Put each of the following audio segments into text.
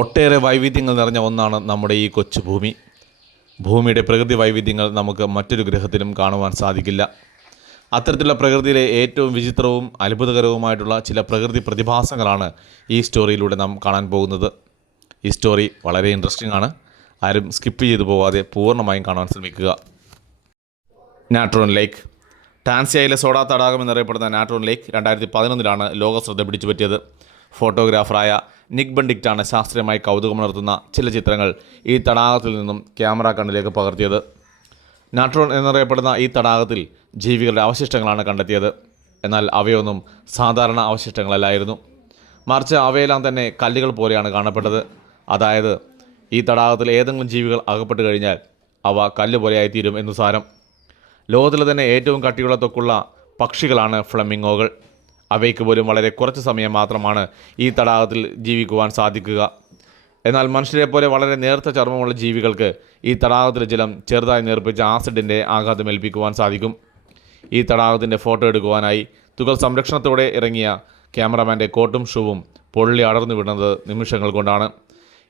ഒട്ടേറെ വൈവിധ്യങ്ങൾ നിറഞ്ഞ ഒന്നാണ് നമ്മുടെ ഈ കൊച്ചു ഭൂമി. ഭൂമിയുടെ പ്രകൃതി വൈവിധ്യങ്ങൾ നമുക്ക് മറ്റൊരു ഗ്രഹത്തിലും കാണുവാൻ സാധിക്കില്ല. അത്തരത്തിലുള്ള പ്രകൃതിയിലെ ഏറ്റവും വിചിത്രവും അത്ഭുതകരവുമായിട്ടുള്ള ചില പ്രകൃതി പ്രതിഭാസങ്ങളാണ് ഈ സ്റ്റോറിയിലൂടെ നാം കാണാൻ പോകുന്നത്. ഈ സ്റ്റോറി വളരെ ഇൻട്രസ്റ്റിംഗ് ആണ്. ആരും സ്കിപ്പ് ചെയ്തു പോവാതെ പൂർണ്ണമായും കാണാൻ ശ്രമിക്കുക. നാട്രോൺ ലേക്ക്. ടാൻസിയയിലെ സോഡ തടാകം എന്നറിയപ്പെടുന്ന നാട്രോൺ ലേക്ക് 2011 ലോക ശ്രദ്ധ പിടിച്ചുപറ്റിയത്. ഫോട്ടോഗ്രാഫറായ നിക് ബെൻഡിക്റ്റാണ് ശാസ്ത്രീയമായി കൗതുകമുണർത്തുന്ന ചില ചിത്രങ്ങൾ ഈ തടാകത്തിൽ നിന്നും ക്യാമറ കണ്ണിലേക്ക് പകർത്തിയത്. നാട്രോൺ എന്നറിയപ്പെടുന്ന ഈ തടാകത്തിൽ ജീവികളുടെ അവശിഷ്ടങ്ങളാണ് കണ്ടെത്തിയത്. എന്നാൽ അവയൊന്നും സാധാരണ അവശിഷ്ടങ്ങളല്ലായിരുന്നു. മറിച്ച് അവയെല്ലാം തന്നെ കല്ലുകൾ പോലെയാണ് കാണപ്പെട്ടത്. അതായത് ഈ തടാകത്തിൽ ഏതെങ്കിലും ജീവികൾ അകപ്പെട്ട് കഴിഞ്ഞാൽ അവ കല്ല് പോലെയായിത്തീരും എന്നു സാരം. ലോകത്തിലെ തന്നെ ഏറ്റവും കട്ടിയുള്ള ത്വക്കുള്ള പക്ഷികളാണ് ഫ്ലമിംഗോകൾ. അവയ്ക്ക് പോലും വളരെ കുറച്ച് സമയം മാത്രമാണ് ഈ തടാകത്തിൽ ജീവിക്കുവാൻ സാധിക്കുക. എന്നാൽ മനുഷ്യരെ പോലെ വളരെ നേർത്ത ചർമ്മമുള്ള ജീവികൾക്ക് ഈ തടാകത്തിലെ ജലം ചെറുതായി നേർപ്പിച്ച ആസിഡിൻ്റെ ആഘാതമേൽപ്പിക്കുവാൻ സാധിക്കും. ഈ തടാകത്തിൻ്റെ ഫോട്ടോ എടുക്കുവാനായി തുകൽ സംരക്ഷണത്തോടെ ഇറങ്ങിയ ക്യാമറമാൻ്റെ കോട്ടും ഷൂവും പൊള്ളി അടർന്നു വിടുന്നത് നിമിഷങ്ങൾ കൊണ്ടാണ്.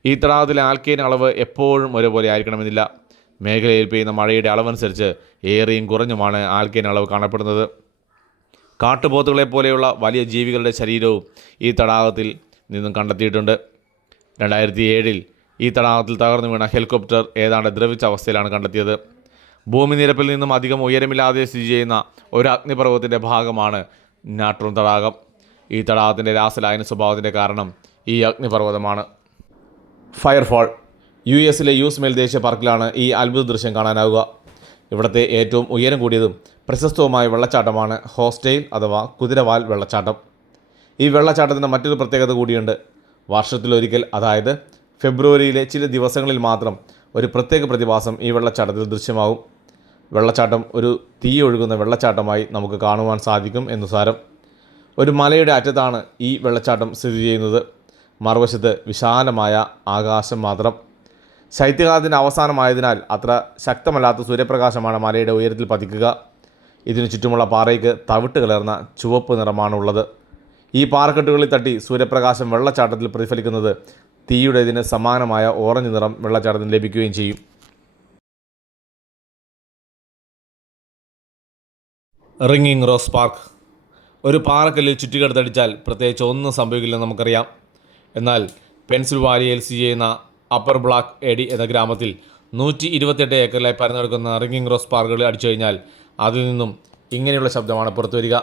ഈ തടാകത്തിലെ ആൽക്കൈൻ അളവ് എപ്പോഴും ഒരേപോലെ ആയിരിക്കണമെന്നില്ല. മേഖലയിൽ പെയ്യുന്ന മഴയുടെ അളവനുസരിച്ച് ഏറെയും കുറഞ്ഞുമാണ് ആൽക്കൈൻ അളവ് കാണപ്പെടുന്നത്. കാട്ടുപോത്തുകളെ പോലെയുള്ള വലിയ ജീവികളുടെ ശരീരവും ഈ തടാകത്തിൽ നിന്നും കണ്ടെത്തിയിട്ടുണ്ട്. 2007 ഈ തടാകത്തിൽ തകർന്നു വീണ ഹെലികോപ്റ്റർ ഏതാണ്ട് ദ്രവിച്ച അവസ്ഥയിലാണ് കണ്ടെത്തിയത്. ഭൂമി നിരപ്പിൽ നിന്നും അധികം ഉയരമില്ലാതെ സ്ഥിതി ചെയ്യുന്ന ഒരു അഗ്നിപർവ്വതത്തിൻ്റെ ഭാഗമാണ് നാട്രോൺ തടാകം. ഈ തടാകത്തിൻ്റെ രാസലായന സ്വഭാവത്തിൻ്റെ കാരണം ഈ അഗ്നിപർവ്വതമാണ്. ഫയർഫാൾ. US-ലെ യൂസ്മേൽ ദേശീയ പാർക്കിലാണ് ഈ അത്ഭുത ദൃശ്യം കാണാനാവുക. ഇവിടുത്തെ ഏറ്റവും ഉയരം കൂടിയതും പ്രശസ്തവുമായ വെള്ളച്ചാട്ടമാണ് ഹോസ്റ്റെയിൽ അഥവാ കുതിരവാൽ വെള്ളച്ചാട്ടം. ഈ വെള്ളച്ചാട്ടത്തിന് മറ്റൊരു പ്രത്യേകത കൂടിയുണ്ട്. വർഷത്തിലൊരിക്കൽ, അതായത് ഫെബ്രുവരിയിലെ ചില ദിവസങ്ങളിൽ മാത്രം ഒരു പ്രത്യേക പ്രതിഭാസം ഈ വെള്ളച്ചാട്ടത്തിൽ ദൃശ്യമാകും. വെള്ളച്ചാട്ടം ഒരു തീ ഒഴുകുന്ന വെള്ളച്ചാട്ടമായി നമുക്ക് കാണുവാൻ സാധിക്കും എന്നു സാരം. ഒരു മലയുടെ അറ്റത്താണ് ഈ വെള്ളച്ചാട്ടം സ്ഥിതി ചെയ്യുന്നത്. മറുവശത്ത് വിശാലമായ ആകാശം മാത്രം. ശൈത്യകാലത്തിൻ്റെ അവസാനമായതിനാൽ അത്ര ശക്തമല്ലാത്ത സൂര്യപ്രകാശമാണ് മലയുടെ ഉയരത്തിൽ പതിക്കുക. ഇതിനു ചുറ്റുമുള്ള പാറയ്ക്ക് തവിട്ട് കലർന്ന ചുവപ്പ് നിറമാണുള്ളത്. ഈ പാറക്കെട്ടുകളിൽ തട്ടി സൂര്യപ്രകാശം വെള്ളച്ചാട്ടത്തിൽ പ്രതിഫലിക്കുന്നത് തീയുടേതിന് സമാനമായ ഓറഞ്ച് നിറം വെള്ളച്ചാട്ടത്തിന് ലഭിക്കുകയും ചെയ്യും. Ringing rose park. ഒരു പാറക്കല്ലിൽ ചുറ്റിക്കെടുത്തടിച്ചാൽ പ്രത്യേകിച്ച് ഒന്നും സംഭവിക്കില്ലെന്ന് നമുക്കറിയാം. എന്നാൽ പെൻസിൽവാനിയയിൽ സ്ഥിതി ചെയ്യുന്ന അപ്പർ ബ്ലാക്ക് എഡി എന്ന ഗ്രാമത്തിൽ 128 ഏക്കറിലായി പരന്നെടുക്കുന്ന റിംഗിങ് റോസ് പാർക്കുകളിൽ അടിച്ചു കഴിഞ്ഞാൽ അതിൽ നിന്നും ഇങ്ങനെയുള്ള ശബ്ദമാണ് പുറത്തു വരിക.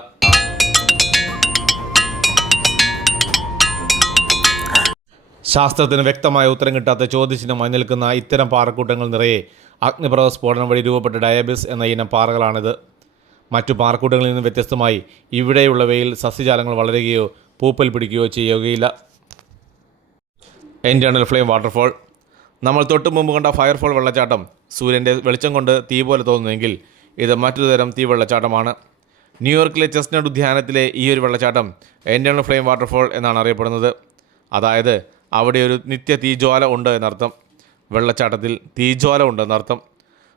ശാസ്ത്രത്തിന് വ്യക്തമായ ഉത്തരം കിട്ടാത്ത ചോദ്യചിഹ്നമായി നിൽക്കുന്ന ഇത്തരം പാറക്കൂട്ടങ്ങൾ നിറയെ അഗ്നിപർവ്വത സ്ഫോടനം വഴി രൂപപ്പെട്ട ഡയാബിസ് എന്ന ഇനം പാറകളാണിത്. മറ്റു പാറക്കൂട്ടങ്ങളിൽ നിന്നും വ്യത്യസ്തമായി ഇവിടെയുള്ളവയിൽ സസ്യജാലങ്ങൾ വളരുകയോ പൂപ്പൽ പിടിക്കുകയോ ചെയ്യുകയില്ല. Internal flame waterfall. നമ്മൾ തൊട്ടു മുമ്പ് കണ്ട ഫയർഫോൾ വെള്ളച്ചാട്ടം സൂര്യൻ്റെ വെളിച്ചം കൊണ്ട് തീ പോലെ തോന്നുമെങ്കിൽ ഇത് മറ്റൊരു തരം തീ വെള്ളച്ചാട്ടമാണ്. ന്യൂയോർക്കിലെ ചെസ്റ്റ്നട്ട് ഉദ്യാനത്തിലെ ഈ ഒരു വെള്ളച്ചാട്ടം ഇൻറ്റേർണൽ ഫ്ലെയിം വാട്ടർഫോൾ എന്നാണ് അറിയപ്പെടുന്നത്. അതായത് അവിടെ ഒരു നിത്യ തീജ്വാല ഉണ്ട് എന്നർത്ഥം. വെള്ളച്ചാട്ടത്തിൽ തീജ്വാല ഉണ്ടെന്നർത്ഥം.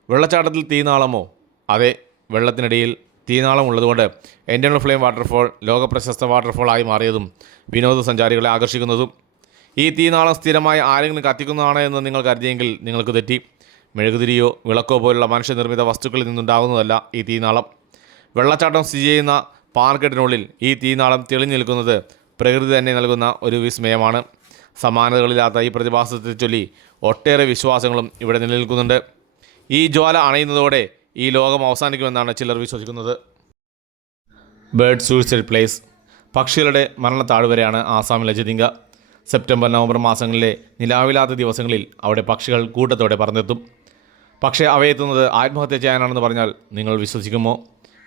വെള്ളച്ചാട്ടത്തിൽ തീനാളമോ? അതെ, വെള്ളത്തിനിടയിൽ തീനാളം ഉള്ളതുകൊണ്ട് ഇൻറ്റേർണൽ ഫ്ലെയിം വാട്ടർഫോൾ ലോകപ്രശസ്ത വാട്ടർഫോൾ ആയി മാറിയതും വിനോദസഞ്ചാരികളെ ആകർഷിക്കുന്നതും. ഈ തീനാളം സ്ഥിരമായി ആരെങ്കിലും കത്തിക്കുന്നതാണ് എന്ന് നിങ്ങൾ കരുതിയെങ്കിൽ നിങ്ങൾക്ക് തെറ്റി. മെഴുകുതിരിയോ വിളക്കോ പോലുള്ള മനുഷ്യനിർമ്മിത വസ്തുക്കളിൽ നിന്നുണ്ടാകുന്നതല്ല ഈ തീനാളം. വെള്ളച്ചാട്ടം സ്ഥിതി ചെയ്യുന്ന പാർക്കെട്ടിനുള്ളിൽ ഈ തീനാളം തെളിഞ്ഞു നിൽക്കുന്നത് പ്രകൃതി തന്നെ നൽകുന്ന ഒരു വിസ്മയമാണ്. സമാനതകളില്ലാത്ത ഈ പ്രതിഭാസത്തെ ചൊല്ലി ഒട്ടേറെ വിശ്വാസങ്ങളും ഇവിടെ നിലനിൽക്കുന്നുണ്ട്. ഈ ജ്വാല അണയുന്നതോടെ ഈ ലോകം അവസാനിക്കുമെന്നാണ് ചിലർ വിശ്വസിക്കുന്നത്. Bird suicide place. പക്ഷികളുടെ മരണത്താഴ്വരയാണ് ആസാമിലെ ജതിങ്ക. സെപ്റ്റംബർ നവംബർ മാസങ്ങളിലെ നിലാവില്ലാത്ത ദിവസങ്ങളിൽ അവിടെ പക്ഷികൾ കൂട്ടത്തോടെ പറന്നെത്തും. പക്ഷേ അവയെത്തുന്നത് ആത്മഹത്യ ചെയ്യാനാണെന്ന് പറഞ്ഞാൽ നിങ്ങൾ വിശ്വസിക്കുമോ?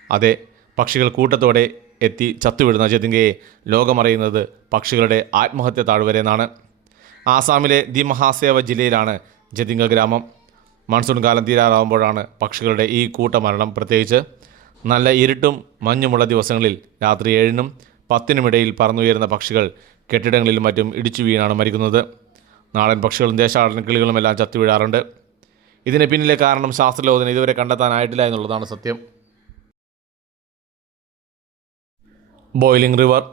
അതെ, പക്ഷികൾ കൂട്ടത്തോടെ എത്തി ചത്തുവിടുന്ന ജതിങ്കയെ ലോകമറിയുന്നത് പക്ഷികളുടെ ആത്മഹത്യ താഴ്വര എന്നാണ്. ആസാമിലെ ദി മഹാസേവ ജില്ലയിലാണ് ജതിങ്ക ഗ്രാമം. മൺസൂൺ കാലം തീരാറാവുമ്പോഴാണ് പക്ഷികളുടെ ഈ കൂട്ടമരണം. പ്രത്യേകിച്ച് നല്ല ഇരുട്ടും മഞ്ഞുമുള്ള ദിവസങ്ങളിൽ രാത്രി 7-നും 10-നും പറന്നുയരുന്ന പക്ഷികൾ കെട്ടിടങ്ങളിലും മറ്റും ഇടിച്ചു വീണാണ് മരിക്കുന്നത്. നാടൻ പക്ഷികളും ദേശാടന കിളികളും എല്ലാം ചത്തുവീഴാറുണ്ട്. ഇതിന് പിന്നിലെ കാരണം ശാസ്ത്രലോകത്തിന് ഇതുവരെ കണ്ടെത്താനായിട്ടില്ല എന്നുള്ളതാണ് സത്യം. Boiling river.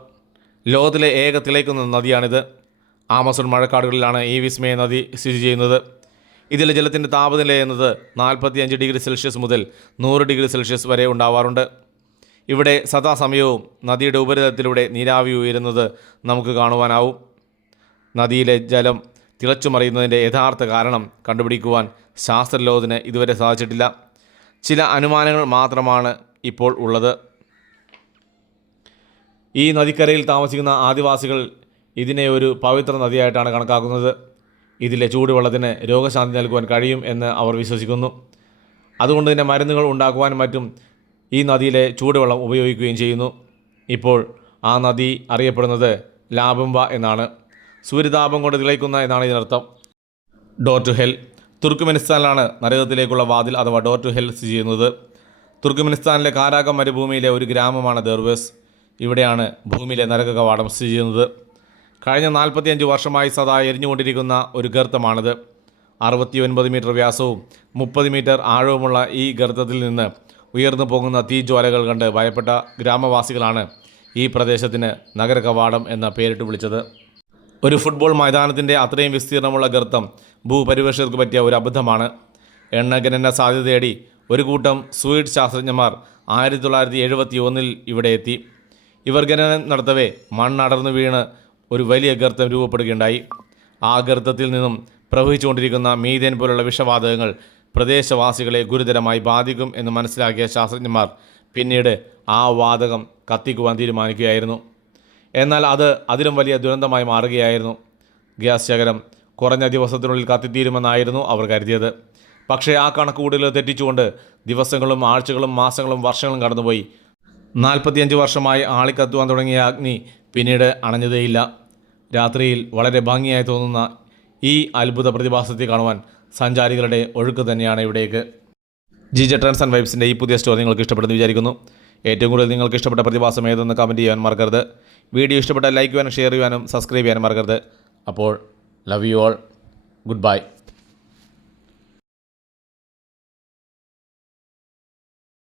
ലോകത്തിലെ ഏക തിളയ്ക്കുന്ന നദിയാണിത്. ആമസോൺ മഴക്കാടുകളിലാണ് ഈ വിസ്മയ നദി സ്ഥിതി ചെയ്യുന്നത്. ഇതിലെ ജലത്തിൻ്റെ താപനില എന്നത് 45 ഡിഗ്രി സെൽഷ്യസ് മുതൽ 100 ഡിഗ്രി സെൽഷ്യസ് വരെ ഉണ്ടാവാറുണ്ട്. ഇവിടെ സദാസമയവും നദിയുടെ ഉപരിതലത്തിലൂടെ നീരാവി ഉയരുന്നത് നമുക്ക് കാണുവാനാവും. നദിയിലെ ജലം തിളച്ചുമറിയുന്നതിൻ്റെ യഥാർത്ഥ കാരണം കണ്ടുപിടിക്കുവാൻ ശാസ്ത്രലോകത്തിന് ഇതുവരെ സാധിച്ചിട്ടില്ല. ചില അനുമാനങ്ങൾ മാത്രമാണ് ഇപ്പോൾ ഉള്ളത്. ഈ നദിക്കരയിൽ താമസിക്കുന്ന ആദിവാസികൾ ഇതിനെ ഒരു പവിത്ര നദിയായിട്ടാണ് കണക്കാക്കുന്നത്. ഇതിലെ ചൂടുവെള്ളത്തിന് രോഗശാന്തി നൽകുവാൻ കഴിയും എന്ന് അവർ വിശ്വസിക്കുന്നു. അതുകൊണ്ട് തന്നെ മരുന്നുകൾ ഉണ്ടാക്കുവാനും മറ്റും ഈ നദിയിലെ ചൂടുവെള്ളം ഉപയോഗിക്കുകയും ചെയ്യുന്നു. ഇപ്പോൾ ആ നദി അറിയപ്പെടുന്നത് ലാബംബ എന്നാണ്. സൂര്യതാപം കൊണ്ട് തിളയ്ക്കുന്ന എന്നാണ് ഇതിനർത്ഥം. Door to hell. തുർക്ക്മെനിസ്ഥാനിലാണ് നരകത്തിലേക്കുള്ള വാതിൽ അഥവാ ഡോർ ടു ഹെൽ സ്ഥിതി ചെയ്യുന്നത്. തുർക്ക്മെനിസ്ഥാനിലെ കാരാകം മരുഭൂമിയിലെ ഒരു ഗ്രാമമാണ് ദർവേസ്. ഇവിടെയാണ് ഭൂമിയിലെ നരക കവാടം സ്ഥിതി ചെയ്യുന്നത്. കഴിഞ്ഞ 45 വർഷമായി സദാ എരിഞ്ഞുകൊണ്ടിരിക്കുന്ന ഒരു ഗർത്തമാണിത്. 69 മീറ്റർ വ്യാസവും 30 മീറ്റർ ആഴവുമുള്ള ഈ ഗർത്തത്തിൽ നിന്ന് ഉയർന്നു പോകുന്ന തീജ്വാലകൾ കണ്ട് ഭയപ്പെട്ട ഗ്രാമവാസികളാണ് ഈ പ്രദേശത്തിന് നഗര കവാടം എന്ന പേരിട്ട് വിളിച്ചത്. ഒരു ഫുട്ബോൾ മൈതാനത്തിൻ്റെ അത്രയും വിസ്തീർണമുള്ള ഗർത്തം ഭൂപരിവേഷകർക്ക് പറ്റിയ ഒരു അബദ്ധമാണ്. എണ്ണഖനന സാധ്യത തേടി ഒരു കൂട്ടം സ്വീഡിഷ് ശാസ്ത്രജ്ഞന്മാർ 1971 ഇവിടെ എത്തി. ഇവർ ഖനനം നടത്തവേ മണ്ണടർന്നു വീണ് ഒരു വലിയ ഗർത്തം രൂപപ്പെടുകയുണ്ടായി. ആ ഗർത്തത്തിൽ നിന്നും പ്രവഹിച്ചുകൊണ്ടിരിക്കുന്ന മീഥേൻ പോലുള്ള വിഷവാതകങ്ങൾ പ്രദേശവാസികളെ ഗുരുതരമായി ബാധിക്കും എന്ന് മനസ്സിലാക്കിയ ശാസ്ത്രജ്ഞന്മാർ പിന്നീട് ആ വാതകം കത്തിക്കുവാൻ തീരുമാനിക്കുകയായിരുന്നു. എന്നാൽ അത് അതിലും വലിയ ദുരന്തമായി മാറുകയായിരുന്നു. ഗ്യാസ് ശേഖരം കുറഞ്ഞ ദിവസത്തിനുള്ളിൽ കത്തിത്തീരുമെന്നായിരുന്നു അവർ കരുതിയത്. പക്ഷേ ആ കണക്കുകൂടലുകൾ തെറ്റിച്ചുകൊണ്ട് ദിവസങ്ങളും ആഴ്ചകളും മാസങ്ങളും വർഷങ്ങളും കടന്നുപോയി. 45 വർഷമായി ആളിക്കത്തുവാൻ തുടങ്ങിയ അഗ്നി പിന്നീട് അണഞ്ഞതേയില്ല. രാത്രിയിൽ വളരെ ഭംഗിയായി തോന്നുന്ന ഈ അത്ഭുത പ്രതിഭാസത്തെ കാണുവാൻ സഞ്ചാരികളുടെ ഒഴുക്ക് തന്നെയാണ് ഇവിടേക്ക്. ജിജെ ട്രെൻഡ്സ് ആൻഡ് വൈബ്സിൻ്റെ ഈ പുതിയ സ്റ്റോറി നിങ്ങൾക്ക് ഇഷ്ടപ്പെടുന്നു വിചാരിക്കുന്നു. ഏറ്റവും കൂടുതൽ നിങ്ങൾക്ക് ഇഷ്ടപ്പെട്ട പ്രതിഭാസം ഏതെന്ന് കമൻറ്റ് ചെയ്യാൻ മറക്കരുത്. വീഡിയോ ഇഷ്ടപ്പെട്ടാൽ ലൈക്ക് ചെയ്യാനും ഷെയർ ചെയ്യാനും സബ്സ്ക്രൈബ് ചെയ്യാനും മറക്കരുത്. അപ്പോൾ love you all. Good bye.